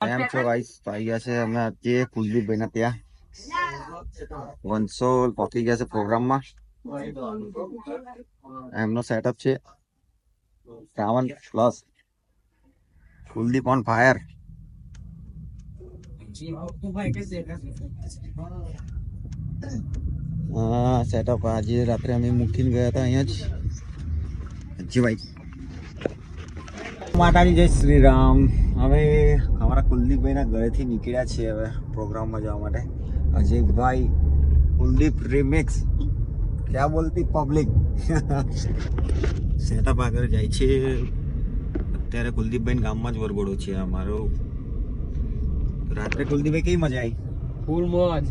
એમ છો ગાઈસ? તો આવી ગયા છે અમે આજે કુલદીપભાઈ ના ત્યાં વંશોલ પહોંચી ગયા છે પ્રોગ્રામમાં. એમનો સેટઅપ છે Shravan plus Kuldeep on fire. હા, સેટઅપ આજે રાત્રે અમે મૂકીને ગયા હતા અહીંયા જ. જીભાઈ માતાજી, જય શ્રી રામ. હવે અમારા કુલદીપભાઈના ઘરેથી નીકળ્યા છીએ હવે પ્રોગ્રામમાં જવા માટે. અજયભાઈ કુલદીપ રિમિક્સ ક્યાં બોલતી પબ્લિક સેટઅપ આગળ જાય છે. અત્યારે કુલદીપભાઈ ગામમાં જ વરઘોડો છે અમારો. રાત્રે કુલદીપભાઈ કેવી મજા આવી? ફૂલ મોજ.